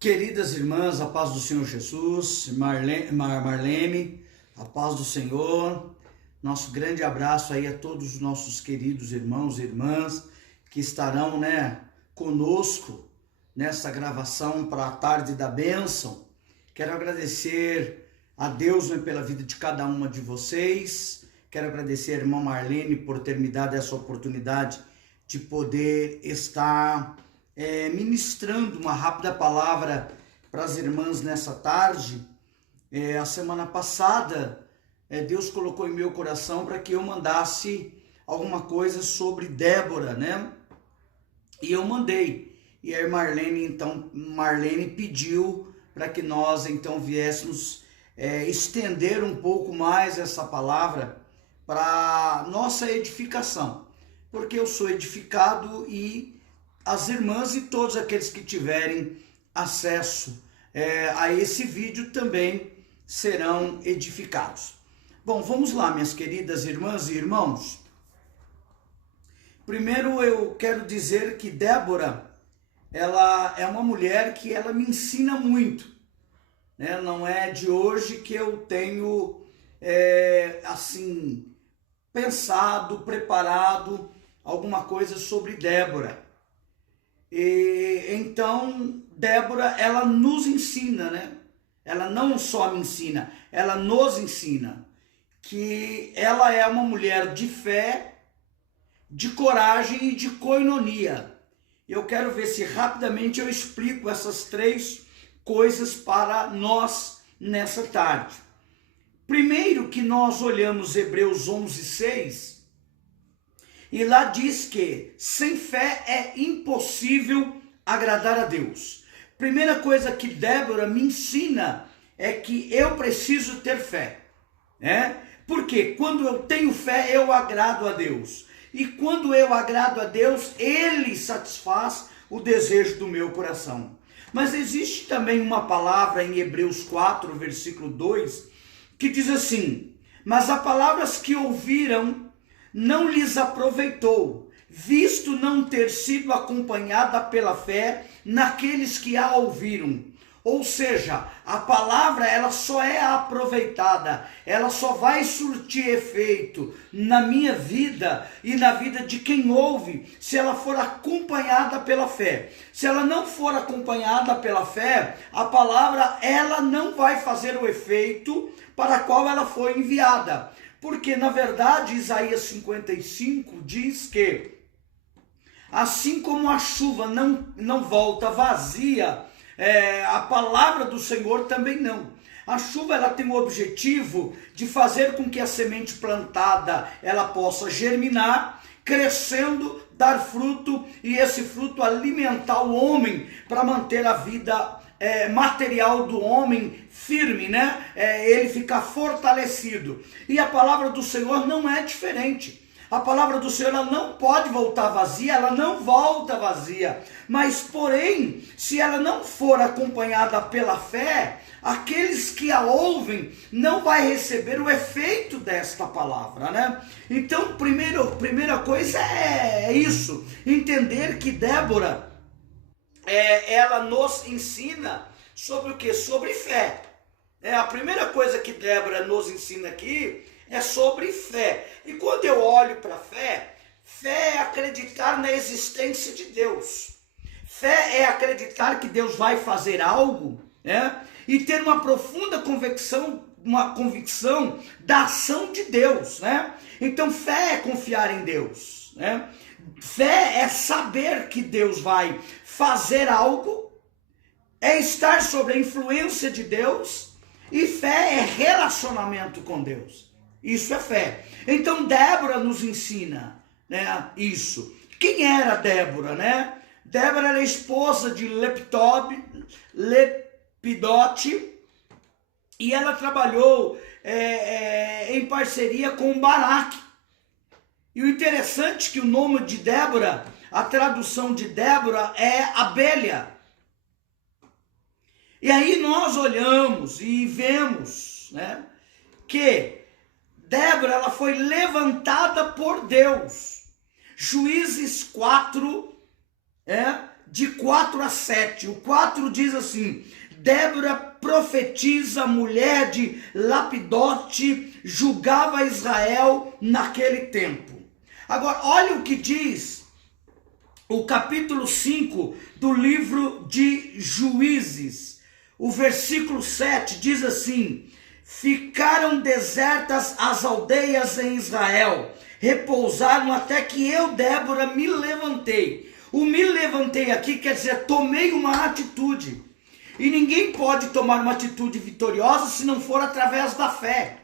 Queridas irmãs, a paz do Senhor Jesus, Marlene, a paz do Senhor, nosso grande abraço aí a todos os nossos queridos irmãos e irmãs que estarão, conosco nessa gravação para a tarde da bênção. Quero agradecer a Deus pela vida de cada uma de vocês, quero agradecer a irmã Marlene por ter me dado essa oportunidade de poder estar ministrando uma rápida palavra para as irmãs nessa tarde. A semana passada, Deus colocou em meu coração para que eu mandasse alguma coisa sobre Débora, E eu mandei. E a Marlene pediu para que nós, então, viéssemos estender um pouco mais essa palavra para nossa edificação. Porque eu sou edificado e as irmãs e todos aqueles que tiverem acesso a esse vídeo também serão edificados. Bom, vamos lá, minhas queridas irmãs e irmãos. Primeiro eu quero dizer que Débora, ela é uma mulher que ela me ensina muito. Não é de hoje que eu tenho, pensado, preparado alguma coisa sobre Débora. E então Débora, ela nos ensina, Ela não só me ensina, ela nos ensina que ela é uma mulher de fé, de coragem e de coinonia. Eu quero ver se rapidamente eu explico essas três coisas para nós nessa tarde. Primeiro que nós olhamos Hebreus 11:6, e lá diz que sem fé é impossível agradar a Deus. Primeira coisa que Débora me ensina é que eu preciso ter fé, Porque quando eu tenho fé, eu agrado a Deus. E quando eu agrado a Deus, Ele satisfaz o desejo do meu coração. Mas existe também uma palavra em Hebreus 4, versículo 2, que diz assim: mas as palavras que ouviram não lhes aproveitou, visto não ter sido acompanhada pela fé naqueles que a ouviram. Ou seja, a palavra ela só é aproveitada, ela só vai surtir efeito na minha vida e na vida de quem ouve, se ela for acompanhada pela fé. Se ela não for acompanhada pela fé, a palavra ela não vai fazer o efeito para a qual ela foi enviada. Porque, na verdade, Isaías 55 diz que assim como a chuva não volta vazia, a palavra do Senhor também não. A chuva ela tem o objetivo de fazer com que a semente plantada ela possa germinar, crescendo, dar fruto, e esse fruto alimentar o homem para manter a vida material do homem firme, ele ficar fortalecido. E a palavra do Senhor não é diferente. A palavra do Senhor ela não pode voltar vazia, ela não volta vazia. Mas, porém, se ela não for acompanhada pela fé, aqueles que a ouvem não vai receber o efeito desta palavra, Então, primeira coisa é isso, entender que Débora, ela nos ensina sobre o quê? Sobre fé. A primeira coisa que Débora nos ensina aqui é sobre fé. E quando eu olho para fé é acreditar na existência de Deus. Fé é acreditar que Deus vai fazer algo, e ter uma profunda convicção da ação de Deus, Então fé é confiar em Deus, Fé é saber que Deus vai fazer algo, é estar sob a influência de Deus, e fé é relacionamento com Deus. Isso é fé. Então Débora nos ensina, isso. Quem era Débora, Débora era esposa de Lepidote, e ela trabalhou em parceria com Baraque. E o interessante é que o nome de Débora, a tradução de Débora é abelha. E aí nós olhamos e vemos, que Débora ela foi levantada por Deus. Juízes 4, de 4 a 7. O 4 diz assim: Débora, profetiza, mulher de Lapidote, julgava Israel naquele tempo. Agora, olha o que diz o capítulo 5 do livro de Juízes. O versículo 7 diz assim: ficaram desertas as aldeias em Israel, repousaram até que eu, Débora, me levantei. O me levantei aqui quer dizer, tomei uma atitude. E ninguém pode tomar uma atitude vitoriosa se não for através da fé,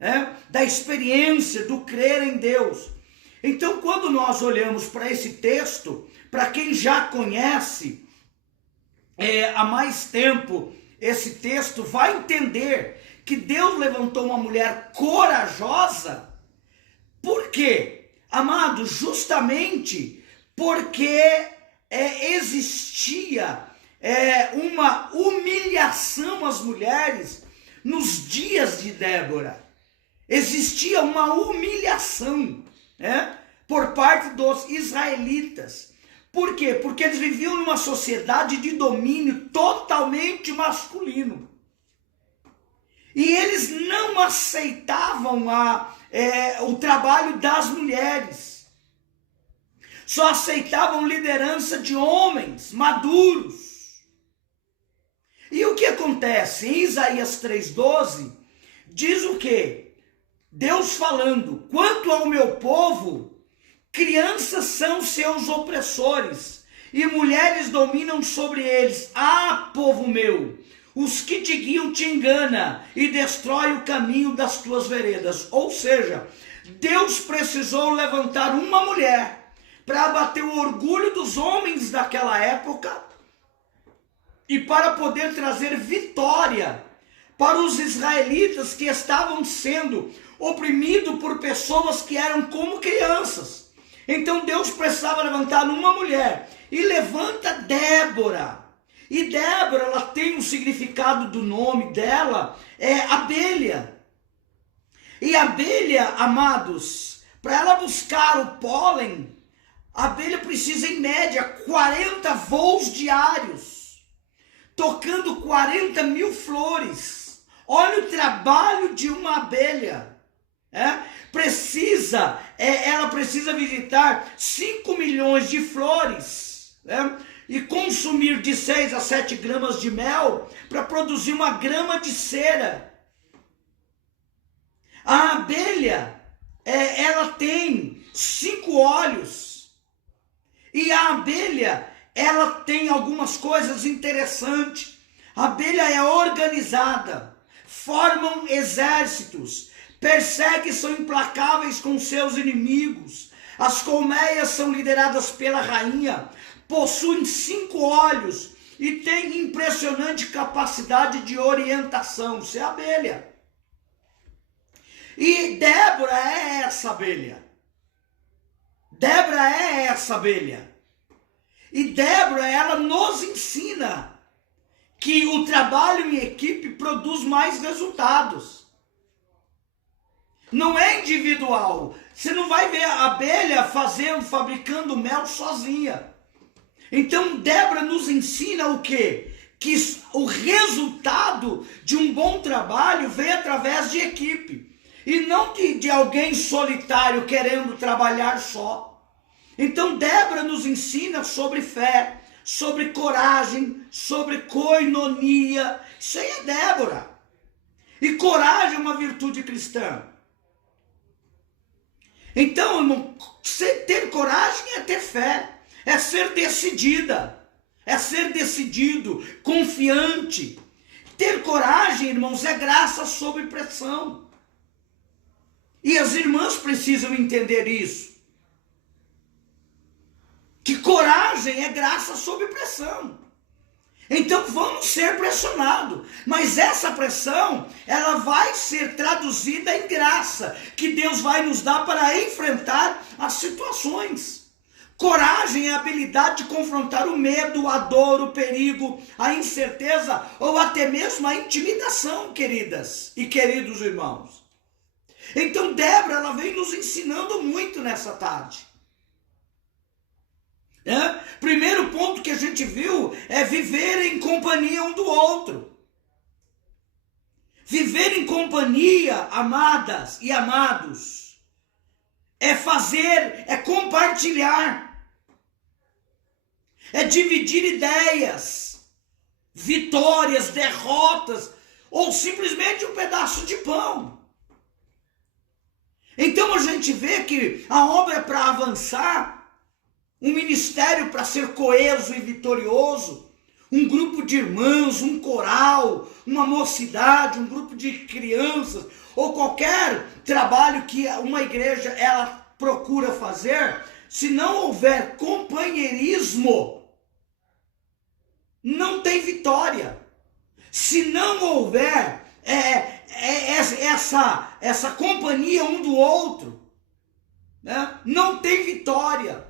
né? Da experiência, do crer em Deus. Então, quando nós olhamos para esse texto, para quem já conhece há mais tempo esse texto, vai entender que Deus levantou uma mulher corajosa. Por quê? Amados, justamente porque existia uma humilhação às mulheres nos dias de Débora. Existia uma humilhação, né, por parte dos israelitas. Por quê? Porque eles viviam numa sociedade de domínio totalmente masculino. E eles não aceitavam o trabalho das mulheres. Só aceitavam liderança de homens maduros. E o que acontece? Em Isaías 3,12, diz o quê? Deus falando: quanto ao meu povo, crianças são seus opressores, e mulheres dominam sobre eles. Ah, povo meu, os que te guiam te engana, e destrói o caminho das tuas veredas. Ou seja, Deus precisou levantar uma mulher para abater o orgulho dos homens daquela época, e para poder trazer vitória para os israelitas que estavam sendo oprimidos por pessoas que eram como crianças. Então Deus precisava levantar uma mulher, e levanta Débora. E Débora, ela tem um significado do nome dela, é abelha. E abelha, amados, para ela buscar o pólen, a abelha precisa em média 40 voos diários, tocando 40 mil flores. Olha o trabalho de uma abelha. Ela precisa visitar 5 milhões de flores, e consumir de 6 a 7 gramas de mel para produzir 1 grama de cera. A abelha, ela tem 5 olhos, e a abelha, ela tem algumas coisas interessantes. A abelha é organizada, formam exércitos, perseguem, são implacáveis com seus inimigos. As colmeias são lideradas pela rainha, possuem 5 olhos e têm impressionante capacidade de orientação. Isso é abelha. E Débora é essa abelha. Débora é essa abelha. E Débora, ela nos ensina que o trabalho em equipe produz mais resultados. Não é individual. Você não vai ver a abelha fabricando mel sozinha. Então Débora nos ensina o quê? Que o resultado de um bom trabalho vem através de equipe. E não de alguém solitário querendo trabalhar só. Então Débora nos ensina sobre fé, sobre coragem, sobre koinonia. Isso aí é Débora. E coragem é uma virtude cristã. Então, irmão, ter coragem é ter fé, é ser decidida, é ser decidido, confiante. Ter coragem, irmãos, é graça sob pressão. E as irmãs precisam entender isso. Que coragem é graça sob pressão. Então vamos ser pressionados, mas essa pressão, ela vai ser traduzida em graça, que Deus vai nos dar para enfrentar as situações. Coragem é a habilidade de confrontar o medo, a dor, o perigo, a incerteza ou até mesmo a intimidação, queridas e queridos irmãos. Então Débora, ela vem nos ensinando muito nessa tarde. Primeiro ponto que a gente viu é viver em companhia um do outro. Viver em companhia, amadas e amados, é compartilhar, é dividir ideias, vitórias, derrotas, ou simplesmente um pedaço de pão. Então a gente vê que a obra é para avançar, um ministério para ser coeso e vitorioso, um grupo de irmãos, um coral, uma mocidade, um grupo de crianças, ou qualquer trabalho que uma igreja ela procura fazer, se não houver companheirismo, não tem vitória. Se não houver essa companhia um do outro, né, não tem vitória,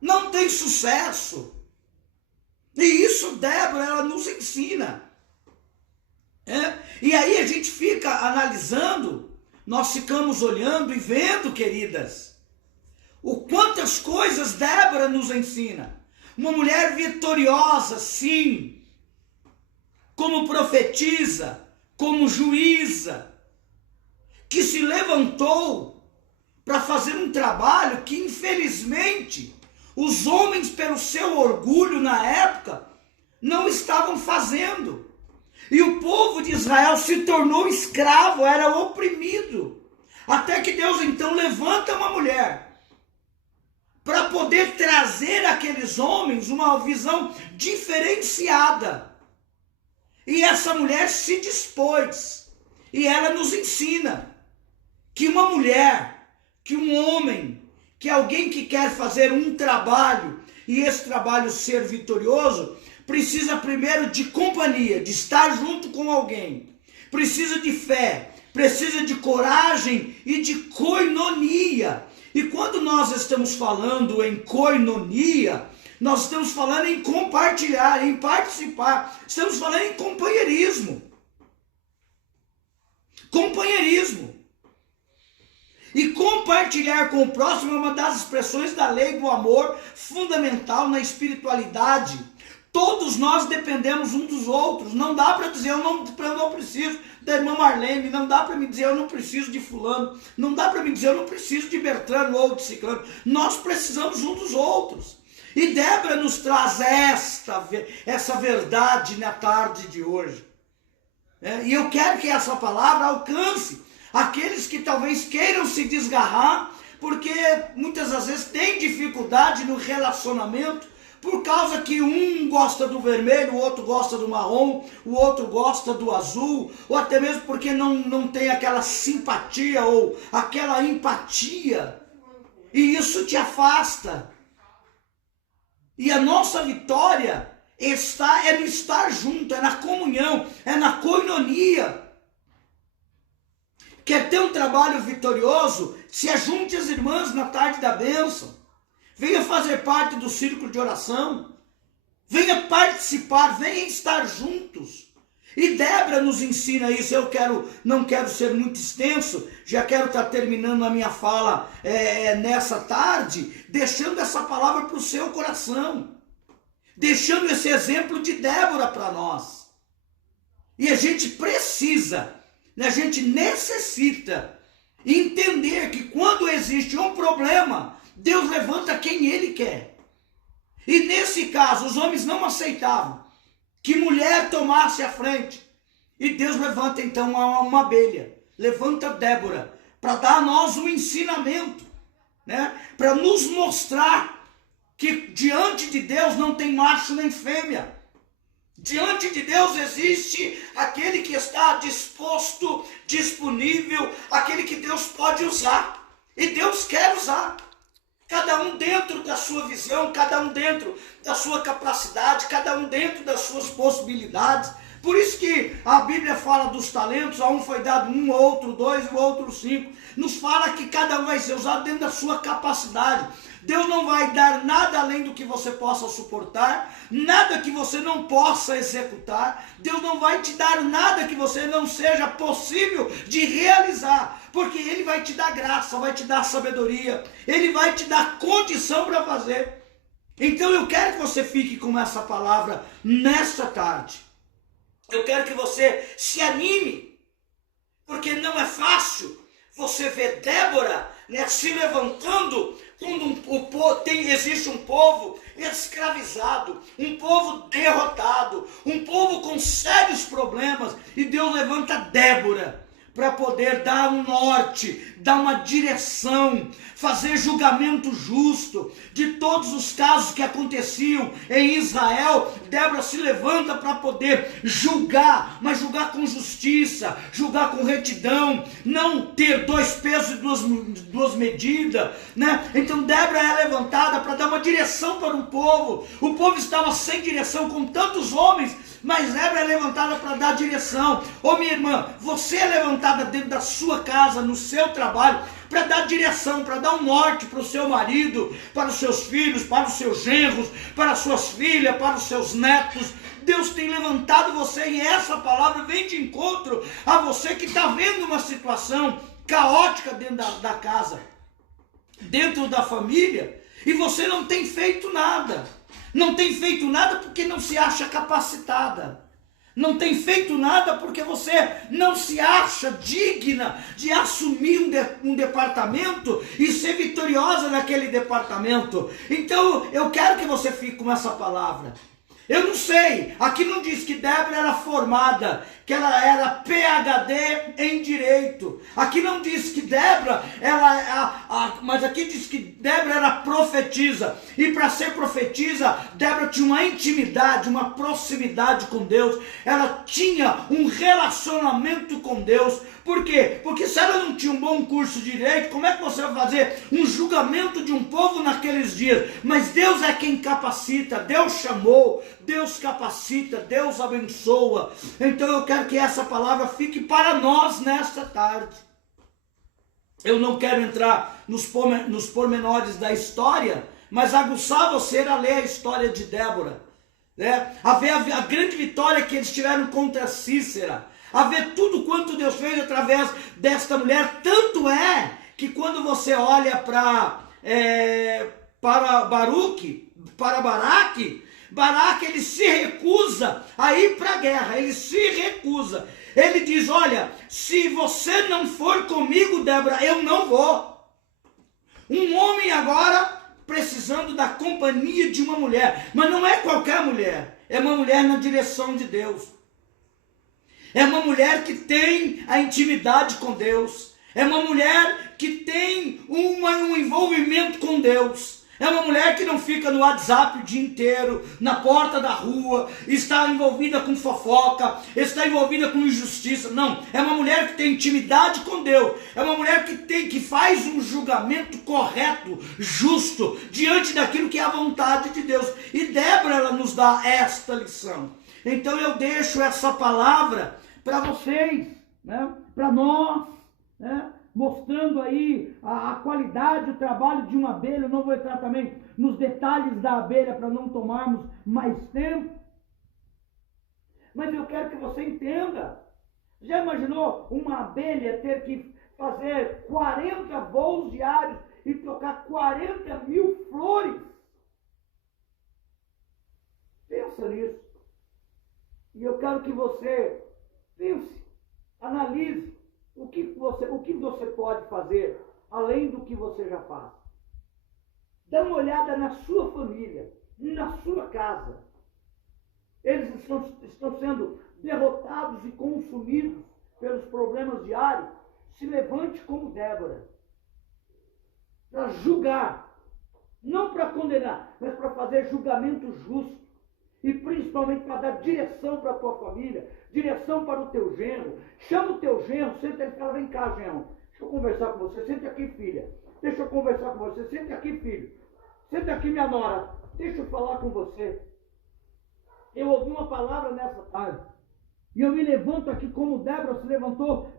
não tem sucesso. E isso Débora, ela nos ensina. E aí a gente fica analisando, nós ficamos olhando e vendo, queridas, o quantas coisas Débora nos ensina. Uma mulher vitoriosa, sim, como profetisa, como juíza, que se levantou para fazer um trabalho que infelizmente os homens, pelo seu orgulho na época, não estavam fazendo. E o povo de Israel se tornou escravo, era oprimido. Até que Deus então levanta uma mulher para poder trazer àqueles homens uma visão diferenciada. E essa mulher se dispôs. E ela nos ensina que uma mulher, que um homem, que alguém que quer fazer um trabalho e esse trabalho ser vitorioso, precisa primeiro de companhia, de estar junto com alguém. Precisa de fé, precisa de coragem e de koinonia. E quando nós estamos falando em koinonia, nós estamos falando em compartilhar, em participar. Estamos falando em companheirismo. Companheirismo. E compartilhar com o próximo é uma das expressões da lei do amor fundamental na espiritualidade. Todos nós dependemos uns dos outros. Não dá para dizer eu não preciso da irmã Marlene, não dá para me dizer eu não preciso de fulano, não dá para me dizer eu não preciso de Bertrano ou de Ciclano. Nós precisamos uns dos outros. E Débora nos traz essa verdade na tarde de hoje. E eu quero que essa palavra alcance aqueles que talvez queiram se desgarrar, porque muitas das vezes tem dificuldade no relacionamento, por causa que um gosta do vermelho, o outro gosta do marrom, o outro gosta do azul, ou até mesmo porque não tem aquela simpatia ou aquela empatia. E isso te afasta. E a nossa vitória é no estar junto, é na comunhão, é na koinonia. Quer ter um trabalho vitorioso? Se ajunte as irmãs na tarde da bênção. Venha fazer parte do círculo de oração. Venha participar, venha estar juntos. E Débora nos ensina isso. Não quero ser muito extenso, já quero estar terminando a minha fala nessa tarde, deixando essa palavra para o seu coração. Deixando esse exemplo de Débora para nós. E a gente precisa, a gente necessita entender que quando existe um problema, Deus levanta quem Ele quer. E nesse caso, os homens não aceitavam que mulher tomasse a frente. E Deus levanta então uma abelha, levanta Débora, para dar a nós um ensinamento, né? Para nos mostrar que diante de Deus não tem macho nem fêmea. Diante de Deus existe aquele que está disposto, disponível, aquele que Deus pode usar. E Deus quer usar. Cada um dentro da sua visão, cada um dentro da sua capacidade, cada um dentro das suas possibilidades. Por isso que a Bíblia fala dos talentos, a um foi dado um, ao outro 2, ao outro 5. Nos fala que cada um vai ser usado dentro da sua capacidade. Deus não vai dar nada além do que você possa suportar, nada que você não possa executar. Deus não vai te dar nada que você não seja possível de realizar, porque Ele vai te dar graça, vai te dar sabedoria, Ele vai te dar condição para fazer. Então eu quero que você fique com essa palavra nesta tarde. Eu quero que você se anime, porque não é fácil você ver Débora, né, se levantando quando existe um povo escravizado, um povo derrotado, um povo com sérios problemas, e Deus levanta Débora para poder dar um norte, dar uma direção, fazer julgamento justo de todos os casos que aconteciam em Israel. Débora se levanta para poder julgar, mas julgar com justiça, julgar com retidão, não ter dois pesos e duas medidas, né? Então Débora é levantada para dar uma direção para o povo estava sem direção com tantos homens, mas Débora é levantada para dar direção. Ô minha irmã, você é levantada dentro da sua casa, no seu trabalho, para dar direção, para dar um norte para o seu marido, para os seus filhos, para os seus genros, para as suas filhas, para os seus netos. Deus tem levantado você, e essa palavra vem de encontro a você que está vendo uma situação caótica dentro da casa, dentro da família, e você não tem feito nada. Não tem feito nada porque não se acha capacitada. Não tem feito nada porque você não se acha digna de assumir um departamento e ser vitoriosa naquele departamento. Então eu quero que você fique com essa palavra. Eu não sei, aqui não diz que Débora era formada, que ela era PhD em Direito. Aqui não diz que Débora, mas aqui diz que Débora era profetisa. E para ser profetisa, Débora tinha uma intimidade, uma proximidade com Deus. Ela tinha um relacionamento com Deus. Por quê? Porque se ela não tinha um bom curso de Direito, como é que você vai fazer um julgamento de um povo naqueles dias? Mas Deus é quem capacita, Deus chamou, Deus capacita, Deus abençoa. Então eu quero que essa palavra fique para nós nesta tarde. Eu não quero entrar nos pormenores da história, mas aguçar você a ler a história de Débora, né? A ver a grande vitória que eles tiveram contra Cícera, a ver tudo quanto Deus fez através desta mulher. Tanto é que quando você olha para Baraque, ele se recusa a ir para a guerra, ele se recusa. Ele diz, olha, se você não for comigo, Débora, eu não vou. Um homem agora precisando da companhia de uma mulher, mas não é qualquer mulher, é uma mulher na direção de Deus. É uma mulher que tem a intimidade com Deus. É uma mulher que tem um envolvimento com Deus. É uma mulher que não fica no WhatsApp o dia inteiro, na porta da rua, está envolvida com fofoca, está envolvida com injustiça. Não, é uma mulher que tem intimidade com Deus. É uma mulher que faz um julgamento correto, justo, diante daquilo que é a vontade de Deus. E Débora, ela nos dá esta lição. Então eu deixo essa palavra para vocês, né? Para nós, né? Mostrando aí a qualidade, o trabalho de uma abelha. Eu não vou entrar também nos detalhes da abelha para não tomarmos mais tempo. Mas eu quero que você entenda. Já imaginou uma abelha ter que fazer 40 voos diários e tocar 40 mil flores? Pensa nisso. E eu quero que você pense, analise o que você pode fazer além do que você já faz. Dá uma olhada na sua família, na sua casa. Eles estão sendo derrotados e consumidos pelos problemas diários. Se levante como Débora, para julgar, não para condenar, mas para fazer julgamento justo. E principalmente para dar direção para a tua família, direção para o teu genro. Chama o teu genro, senta ele e fala, vem cá, genro, deixa eu conversar com você, senta aqui, filha. Deixa eu conversar com você, senta aqui, filho. Senta aqui, minha nora, deixa eu falar com você. Eu ouvi uma palavra nessa tarde. E eu me levanto aqui como Débora se levantou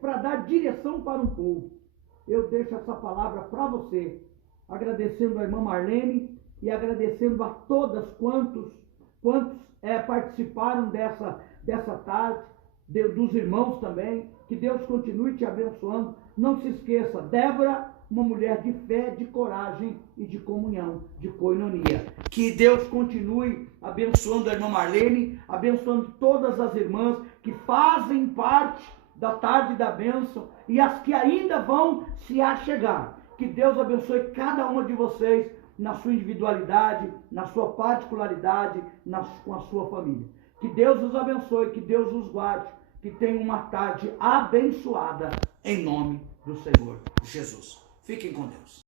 para dar direção para um povo. Eu deixo essa palavra para você, agradecendo a irmã Marlene e agradecendo a todas quantos participaram dessa tarde, dos irmãos também. Que Deus continue te abençoando. Não se esqueça, Débora uma mulher de fé, de coragem e de comunhão, de koinonia. Que Deus continue abençoando a irmã Marlene, abençoando todas as irmãs que fazem parte da tarde da bênção e as que ainda vão se achegar. Que Deus abençoe cada uma de vocês na sua individualidade, na sua particularidade, com a sua família. Que Deus os abençoe, que Deus os guarde, que tenham uma tarde abençoada em nome do Senhor Jesus. Fiquem com Deus.